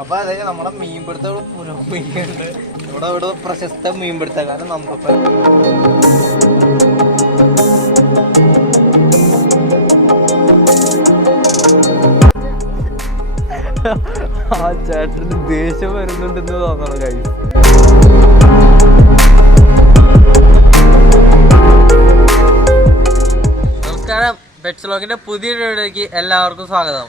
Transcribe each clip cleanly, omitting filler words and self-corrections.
അപ്പൊ അതായത് നമ്മുടെ മീൻപിടുത്തം പുരോഗമിക്കുന്നുണ്ട്. ഇവിടെ പ്രശസ്ത മീൻപിടുത്തക്കാരൻ നമുക്കിപ്പോ ആ ചേട്ടന് ദേഷ്യം വരുന്നുണ്ടെന്ന് തോന്നണം കഴിയും. നമസ്കാരം, പെറ്റ്സ് വ്ലോഗിന്റെ പുതിയ വീഡിയോയിലേക്ക് എല്ലാവർക്കും സ്വാഗതം.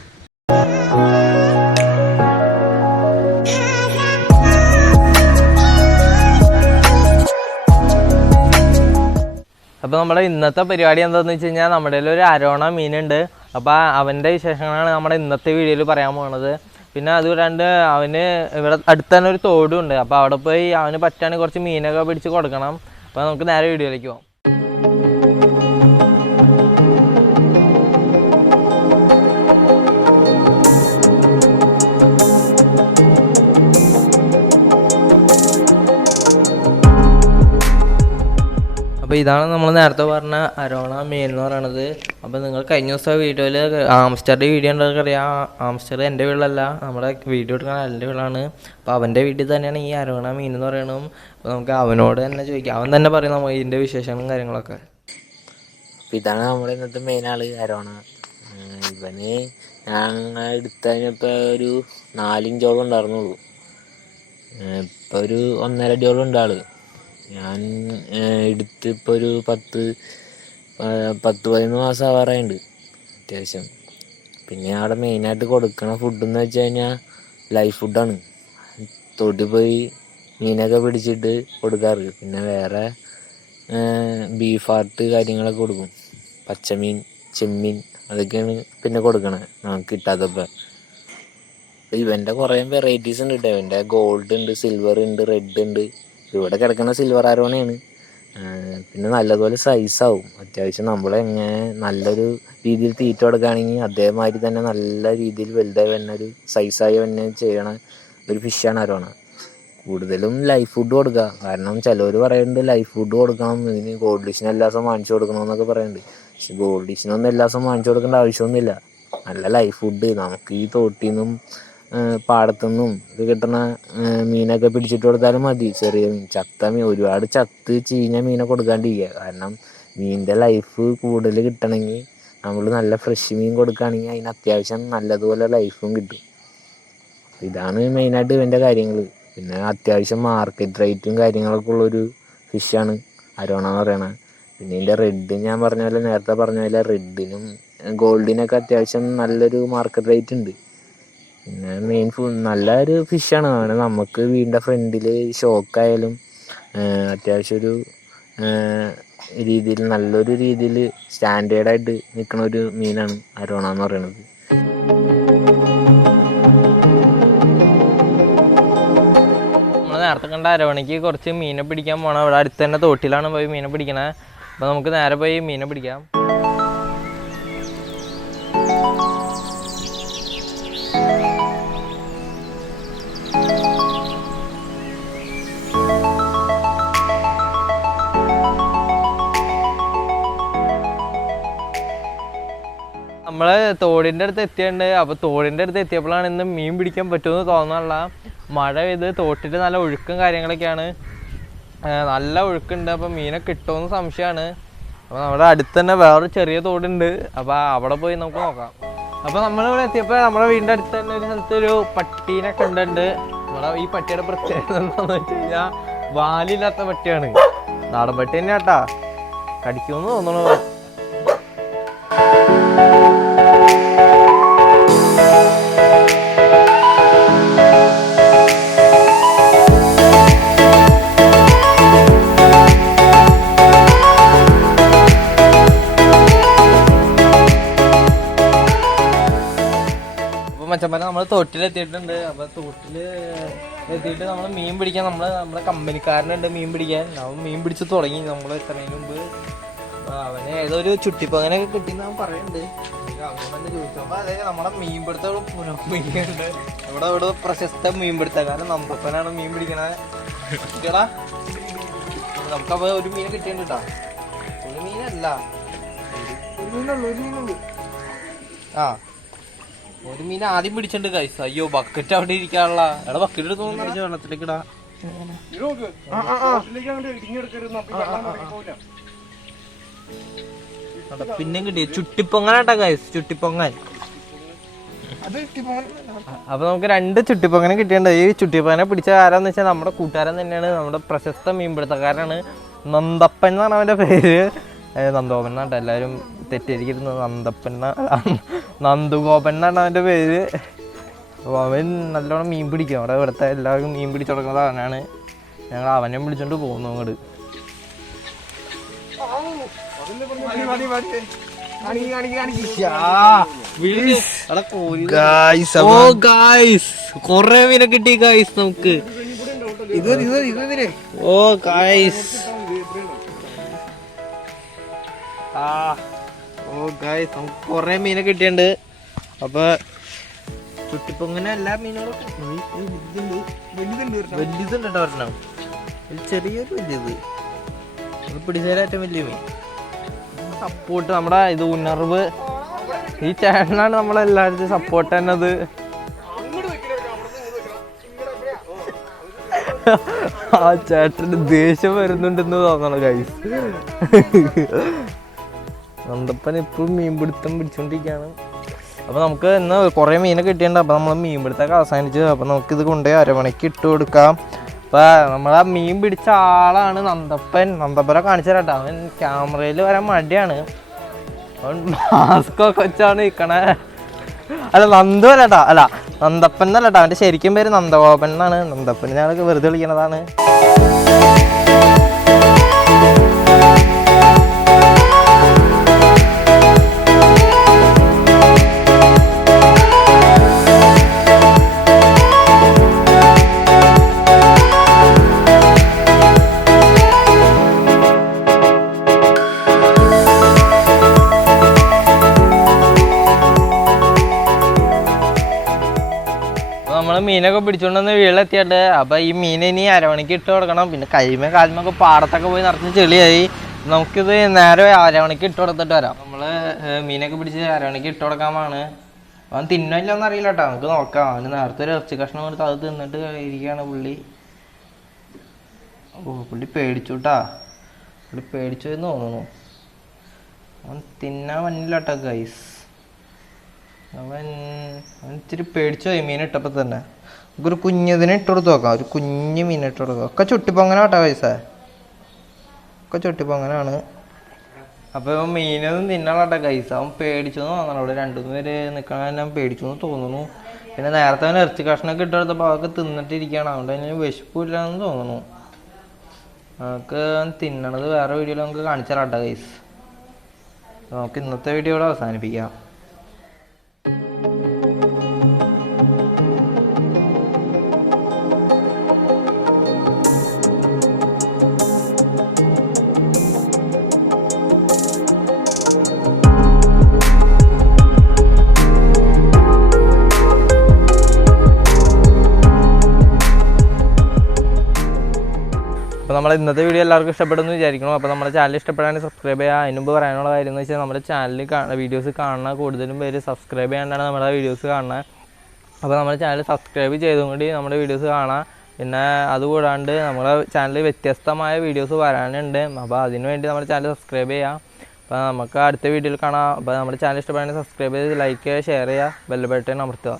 അപ്പോൾ നമ്മുടെ ഇന്നത്തെ പരിപാടി എന്താണെന്ന് വെച്ച് കഴിഞ്ഞാൽ നമ്മുടെ ഒരു അരോണ മീനുണ്ട്. അപ്പോൾ അവൻ്റെ വിശേഷങ്ങളാണ് നമ്മുടെ ഇന്നത്തെ വീഡിയോയിൽ പറയാൻ പോകുന്നത്. പിന്നെ അതുകൂടാണ്ട് അവന് ഇവിടെ അടുത്ത് തന്നെ ഒരു തോടുണ്ട്. അപ്പോൾ അവിടെ പോയി അവന് പറ്റുകയാണെങ്കിൽ കുറച്ച് മീനൊക്കെ പിടിച്ച് കൊടുക്കണം. അപ്പോൾ നമുക്ക് നേരെ വീഡിയോയിലേക്ക് പോകാം. അപ്പോൾ ഇതാണ് നമ്മൾ നേരത്തെ പറഞ്ഞ അരോണ മീൻ എന്ന് പറയണത്. അപ്പോൾ നിങ്ങൾ കഴിഞ്ഞ ദിവസം വീഡിയോയിൽ ആംസ്റ്ററുടെ വീഡിയോ ഉണ്ടെന്നൊക്കെ അറിയാം. ആംസ്റ്റർ എൻ്റെ വീട്ടിലല്ല, നമ്മുടെ വീഡിയോ എടുക്കാൻ എൻ്റെ വീടാണ്. അപ്പോൾ അവൻ്റെ വീട്ടിൽ തന്നെയാണ് ഈ അരോണ മീൻ എന്ന് പറയണതും. അപ്പോൾ നമുക്ക് അവനോട് തന്നെ ചോദിക്കാം, അവൻ തന്നെ പറയും നമ്മൾ ഇതിൻ്റെ വിശേഷങ്ങളും കാര്യങ്ങളൊക്കെ. അപ്പോൾ ഇതാണ് നമ്മുടെ ഇന്നത്തെ മെയിൻ ആൾ അരോണ. ഇവന് ഞങ്ങൾ എടുത്തതിനിപ്പോൾ ഒരു 4 ഇഞ്ചോളം ഉണ്ടായിരുന്നുള്ളൂ. ഇപ്പോൾ ഒരു 1.5 അടിയോളം ഉണ്ട് ആൾ. ഞാൻ എടുത്തിപ്പോൾ ഒരു 10-11 മാസം ആവാറായുണ്ട് അത്യാവശ്യം. പിന്നെ അവിടെ മെയിനായിട്ട് കൊടുക്കണ ഫുഡെന്ന് വെച്ച് കഴിഞ്ഞാൽ ലൈഫ് ഫുഡാണ്. തൊടി പോയി മീനൊക്കെ പിടിച്ചിട്ട് കൊടുക്കാറ്. പിന്നെ വേറെ ബീഫ് ആർട്ട് കാര്യങ്ങളൊക്കെ കൊടുക്കും. പച്ചമീൻ, ചെമ്മീൻ അതൊക്കെയാണ് പിന്നെ കൊടുക്കണത് നമുക്ക് കിട്ടാത്തപ്പോൾ. ഇവൻ്റെ കുറേ വെറൈറ്റീസ് ഉണ്ട് കേട്ടോ. ഇവൻ്റെ ഗോൾഡ് ഉണ്ട്, സിൽവർ ഉണ്ട്, റെഡ് ഉണ്ട്. ഇവിടെ കിടക്കുന്ന സിൽവർ ആരോണയാണ്. പിന്നെ നല്ലതുപോലെ സൈസാവും. അത്യാവശ്യം നമ്മളെങ്ങനെ നല്ലൊരു രീതിയിൽ തീറ്റ കൊടുക്കുകയാണെങ്കിൽ അതേമാതിരി തന്നെ നല്ല രീതിയിൽ വലുതായി തന്നെ ഒരു സൈസായി തന്നെ ചെയ്യണ ഒരു ഫിഷാണ് അരോണ. കൂടുതലും ലൈഫ് ഫുഡ് കൊടുക്കുക. കാരണം ചിലവർ പറയുന്നുണ്ട് ലൈഫ് ഫുഡ് കൊടുക്കണം, ഇതിന് ഗോൾഡ് ഡിഷിന് എല്ലാ ദിവസവും വാങ്ങിച്ചു കൊടുക്കണമെന്നൊക്കെ പറയുന്നുണ്ട്. പക്ഷെ ഗോൾഡ് ഡിഷിനൊന്നും എല്ലാ ദിവസവും വാങ്ങിച്ചു കൊടുക്കേണ്ട ആവശ്യമൊന്നുമില്ല. നല്ല ലൈഫ് ഫുഡ് നമുക്ക് ഈ തോട്ടിൽ നിന്നും പാടത്തുനിന്നും ഇത് കിട്ടുന്ന മീനൊക്കെ പിടിച്ചിട്ട് കൊടുത്താലും മതി. ചെറിയ മീൻ, ചത്ത മീൻ, ഒരുപാട് ചത്ത് ചീഞ്ഞ മീനെ കൊടുക്കാണ്ടിരിക്കുക. കാരണം മീനിൻ്റെ ലൈഫ് കൂടുതൽ കിട്ടണമെങ്കിൽ നമ്മൾ നല്ല ഫ്രഷ് മീൻ കൊടുക്കുകയാണെങ്കിൽ അതിന് അത്യാവശ്യം നല്ലതുപോലെ ലൈഫും കിട്ടും. ഇതാണ് മെയിനായിട്ട് ഇവൻ്റെ കാര്യങ്ങൾ. പിന്നെ അത്യാവശ്യം മാർക്കറ്റ് റേറ്റും കാര്യങ്ങളൊക്കെ ഉള്ളൊരു ഫിഷാണ് അരോണ എന്ന് പറയണത്. പിന്നെ ഇതിൻ്റെ റെഡ് ഞാൻ പറഞ്ഞ പോലെ, നേരത്തെ പറഞ്ഞ പോലെ റെഡിനും ഗോൾഡിനൊക്കെ അത്യാവശ്യം നല്ലൊരു മാർക്കറ്റ് റേറ്റ് ഉണ്ട്. പിന്നെ മെയിൻ നല്ലൊരു ഫിഷാണ്. അങ്ങനെ നമുക്ക് വീടിൻ്റെ ഫ്രണ്ടിൽ ഷോക്കായാലും അത്യാവശ്യം ഒരു രീതിയിൽ നല്ലൊരു രീതിയിൽ സ്റ്റാൻഡേർഡായിട്ട് നിൽക്കുന്ന ഒരു മീനാണ് അരോണ എന്ന് പറയുന്നത്. നമ്മൾ നേരത്തെ കണ്ട അരോണയ്ക്ക് കുറച്ച് മീനെ പിടിക്കാൻ പോകണം. ഇവിടെ അടുത്ത് തന്നെ തോട്ടിലാണ് പോയി മീനെ പിടിക്കണത്. അപ്പോൾ നമുക്ക് നേരെ പോയി മീനെ പിടിക്കാം. നമ്മള് തോടിൻ്റെ അടുത്ത് എത്തിയിട്ടുണ്ട്. അപ്പോൾ തോടിൻ്റെ അടുത്ത് എത്തിയപ്പോഴാണ് ഇന്ന് മീൻ പിടിക്കാൻ പറ്റുമെന്ന് തോന്നാനുള്ള. മഴ പെയ്ത് തോട്ടിൽ നല്ല ഒഴുക്കും കാര്യങ്ങളൊക്കെയാണ്, നല്ല ഒഴുക്കുണ്ട്. അപ്പോൾ മീനെ കിട്ടുമെന്ന് സംശയമാണ്. അപ്പോൾ നമ്മുടെ അടുത്ത് തന്നെ വേറൊരു ചെറിയ തോടുണ്ട്. അപ്പോൾ അവിടെ പോയി നമുക്ക് നോക്കാം. അപ്പോൾ നമ്മളിവിടെ എത്തിയപ്പോൾ നമ്മുടെ വീടിൻ്റെ അടുത്ത് തന്നെ ഒരു സ്ഥലത്ത് ഒരു പട്ടീനെ കണ്ടുണ്ട്. നമ്മുടെ ഈ പട്ടിയുടെ പ്രത്യേകത എന്താണെന്ന് വെച്ച് കഴിഞ്ഞാൽ വാലില്ലാത്ത പട്ടിയാണ്. നാടൻ പട്ടി തന്നെ കേട്ടാ, കടിക്കുമെന്ന് തോന്നണു. മച്ചന്മാരെ നമ്മൾ തോട്ടിലെത്തിയിട്ടുണ്ട്. അപ്പോൾ തോട്ടിൽ എത്തിയിട്ട് നമ്മൾ മീൻ പിടിക്കാൻ നമ്മുടെ കമ്പനിക്കാരനുണ്ട് മീൻ പിടിക്കാൻ. അവൻ മീൻ പിടിച്ച് തുടങ്ങി നമ്മൾ എത്തുന്നതിന് മുമ്പ്. അവന് ഏതൊരു ചുട്ടിപ്പങ്ങനെയൊക്കെ കിട്ടിയെന്ന് അവൻ പറയുന്നുണ്ട്. അവനോട് തന്നെ ചോദിച്ചു. അപ്പോൾ അതായത് നമ്മുടെ മീൻപിടുത്തം പുരോഗമിക്കുന്നുണ്ട്. ഇവിടെ പ്രശസ്ത മീൻപിടുത്തക്കാരൻ നമുക്കൊപ്പനാണ് മീൻ പിടിക്കണത്. കേടാ നമുക്കപ്പോൾ ഒരു മീനെ കിട്ടിയിട്ടുണ്ട് കേട്ടോ. ഒരു മീനല്ല, ഒരു മീനുള്ളൂ. ആ ഒരു മീൻ ആദ്യം പിടിച്ചിട്ടുണ്ട് ഗൈസ്. അയ്യോ ബക്കറ്റ് അവിടെ ഇരിക്കാനുള്ള. എടാ ബക്കറ്റ് എടുത്ത് വെള്ളത്തിലേക്ക് ഇടാ. പിന്നെ കിട്ടി ചുട്ടിപ്പൊങ്ങനാട്ടാ ഗൈസ്, ചുട്ടിപ്പൊങ്ങൻ. അപ്പൊ നമുക്ക് 2 ചുട്ടിപ്പൊങ്ങനെ കിട്ടിയിട്ടുണ്ട്. ഈ ചുട്ടിപ്പൊങ്ങനെ പിടിച്ച ആരാന്ന് വെച്ചാൽ നമ്മുടെ കൂട്ടുകാരൻ തന്നെയാണ്, നമ്മുടെ പ്രശസ്ത മീൻപിടുത്തക്കാരനാണ്. നന്ദപ്പൻ എന്നാണ് അവന്റെ പേര്. നന്ദഗോപൻ എന്നാട്ടോ എല്ലാവരും തെറ്റിയിരിക്കുന്നത്. നന്ദുഗോപൻ എന്നാണ് അവന്റെ പേര്. അപ്പോൾ അവൻ നല്ലോണം മീൻ പിടിക്കും. അവിടെ ഇവിടുത്തെ എല്ലാവർക്കും മീൻ പിടിച്ചു കൊടുക്കുന്നത് അവനാണ്. ഞങ്ങൾ അവനെ വിളിച്ചോണ്ട് പോകുന്നു അങ്ങോട്ട്. കൊറേ മീനെ കിട്ടി ഗൈസ് നമുക്ക്. ഓ ഗൈസ്, നമുക്ക് കൊറേ മീനെ കിട്ടിയിട്ടുണ്ട്. അപ്പൊ ചുട്ടിപ്പൊങ്ങനെ എല്ലാ മീനുകളും വലിയതുണ്ട് കേട്ടോ. ഒരെണ്ണം ചെറിയൊരു വലിയത് പിടിച്ചേരാറ്റവും വലിയ മീൻ. സപ്പോർട്ട് നമ്മുടെ ഇത് ഉണർവ് ഈ ചേട്ടനാണ് നമ്മളെല്ലാവരും സപ്പോർട്ട് തന്നത്. ആ ചേട്ടന് ദേഷ്യം വരുന്നുണ്ടെന്ന് തോന്നണം ഗൈസ്. നന്ദപ്പൻ എപ്പോഴും മീൻപിടുത്തം പിടിച്ചോണ്ടിരിക്കുകയാണ്. അപ്പൊ നമുക്ക് ഇന്ന് കുറെ മീനെ കിട്ടിയിട്ടുണ്ട്. അപ്പൊ നമ്മൾ മീൻപിടുത്തൊക്കെ അവസാനിച്ചു. അപ്പൊ നമുക്കിത് കൊണ്ടുപോയി അരമണിക്ക് ഇട്ട് കൊടുക്കാം. അപ്പൊ നമ്മളാ മീൻ പിടിച്ച ആളാണ് നന്ദപ്പൻ. നന്ദപ്പനെ കാണിച്ചു തരാട്ടോ. അവൻ ക്യാമറയിൽ വരാൻ മടിയാണ്. അവൻ മാസ്ക് ഒക്കെ വെച്ചാണ് നിൽക്കണേ. അല്ല നന്ദു അല്ലട്ടാ, അല്ല നന്ദപ്പൻ എന്നല്ലട്ടാ. അവന്റെ ശരിക്കും പേര് നന്ദഗോപൻ എന്നാണ്. നന്ദപ്പൻ ഞങ്ങൾക്ക് വെറുതെ വിളിക്കണതാണ്. നമ്മൾ മീനൊക്കെ പിടിച്ചോണ്ടെന്ന് വീട്ടിലെത്തിയിട്ട്. അപ്പൊ ഈ മീൻ ഇനി അരമണിക്ക് ഇട്ട് കൊടുക്കണം. പിന്നെ കൈമ കാൽമൊക്കെ പാടത്തൊക്കെ പോയി നിറഞ്ഞ് ചെളിയായി. നമുക്കിത് നേരെ അരമണിക്ക് ഇട്ട് കൊടുത്തിട്ട് വരാം. നമ്മള് മീനൊക്കെ പിടിച്ച് അരമണിക്ക് ഇട്ട് കൊടുക്കാമാണ്. അവൻ തിന്നില്ലെന്ന് അറിയില്ല കേട്ടോ, നമുക്ക് നോക്കാം. അവന് നേരത്തെ ഒരു ഇറച്ചി കഷ്ണം കൊടുത്ത് അത് തിന്നിട്ട് ഇരിക്കുകയാണ് പുള്ളി. ഓ പുള്ളി പേടിച്ചുട്ടാ, പുള്ളി പേടിച്ചു എന്ന് തോന്നുന്നു. അവൻ തിന്നാൻ വന്നില്ല കേട്ടോ ഗൈസ്. അവൻ ഇച്ചിരി പേടിച്ചു പോയി മീൻ ഇട്ടപ്പോൾ തന്നെ. നമുക്കൊരു കുഞ്ഞതിനെ ഇട്ട് കൊടുത്ത് നോക്കാം. ഒരു കുഞ്ഞ് മീൻ ഇട്ട് കൊടുക്കാം. ഒക്കെ ചുട്ടിപ്പൊങ്ങനെ കേട്ടോ പൈസ, ഒക്കെ ചുട്ടിപ്പൊങ്ങനാണ്. അപ്പോൾ മീനൊന്നും തിന്നാളാട്ടോ കൈസ. അവൻ പേടിച്ചു എന്ന് തോന്നണം. അവിടെ 2-3 പേര് നിൽക്കണ ഞാൻ പേടിച്ചു എന്ന് തോന്നുന്നു. പിന്നെ നേരത്തെ അവൻ ഇറച്ചി കഷ്ണമൊക്കെ ഇട്ട് കൊടുത്തപ്പോൾ അതൊക്കെ തിന്നിട്ടിരിക്കുകയാണ്. അതുകൊണ്ട് അതിന് വിശപ്പില്ല എന്ന് തോന്നുന്നു. നമുക്ക് തിന്നണത് വേറെ വീഡിയോയിൽ നമുക്ക് കാണിച്ചു തരാട്ടോ കൈസ്. നമുക്ക് ഇന്നത്തെ വീഡിയോ ഇവിടെ അവസാനിപ്പിക്കാം. അപ്പോൾ നമ്മുടെ ഇന്നത്തെ വീഡിയോ എല്ലാവർക്കും ഇഷ്ടപ്പെടുന്നു വിചാരിക്കണം. അപ്പോൾ നമ്മുടെ ചാനൽ ഇഷ്ടപ്പെടാണെങ്കിൽ സബ്സ്ക്രൈബ് ചെയ്യുക. അതിന് മുമ്പ് പറയാനുള്ള കാര്യം എന്ന് വെച്ചാൽ നമ്മുടെ ചാനലിൽ വീഡിയോസ് കാണുന്ന കൂടുതലും പേര് സബ്സ്ക്രൈബ് ചെയ്യാണ്ടാണ് നമ്മുടെ വീഡിയോസ് കാണുന്നത്. അപ്പോൾ നമ്മുടെ ചാനൽ സബ്സ്ക്രൈബ് ചെയ്തും കൂടി നമ്മുടെ വീഡിയോസ് കാണാം. പിന്നെ അതുകൂടാണ്ട് നമ്മുടെ ചാനലിൽ വ്യത്യസ്തമായ വീഡിയോസ് വരാനുണ്ട്. അപ്പോൾ അതിന് വേണ്ടി നമ്മുടെ ചാനൽ സബ്സ്ക്രൈബ് ചെയ്യാം. അപ്പോൾ നമുക്ക് അടുത്ത വീഡിയോയിൽ കാണാം. അപ്പോൾ നമ്മുടെ ചാനൽ ഇഷ്ടപ്പെടുകയാണെങ്കിൽ സബ്സ്ക്രൈബ് ചെയ്ത് ലൈക്ക് ചെയ്യുക, ഷെയർ ചെയ്യുക, ബെൽ ബട്ടൺ അമർത്തുക.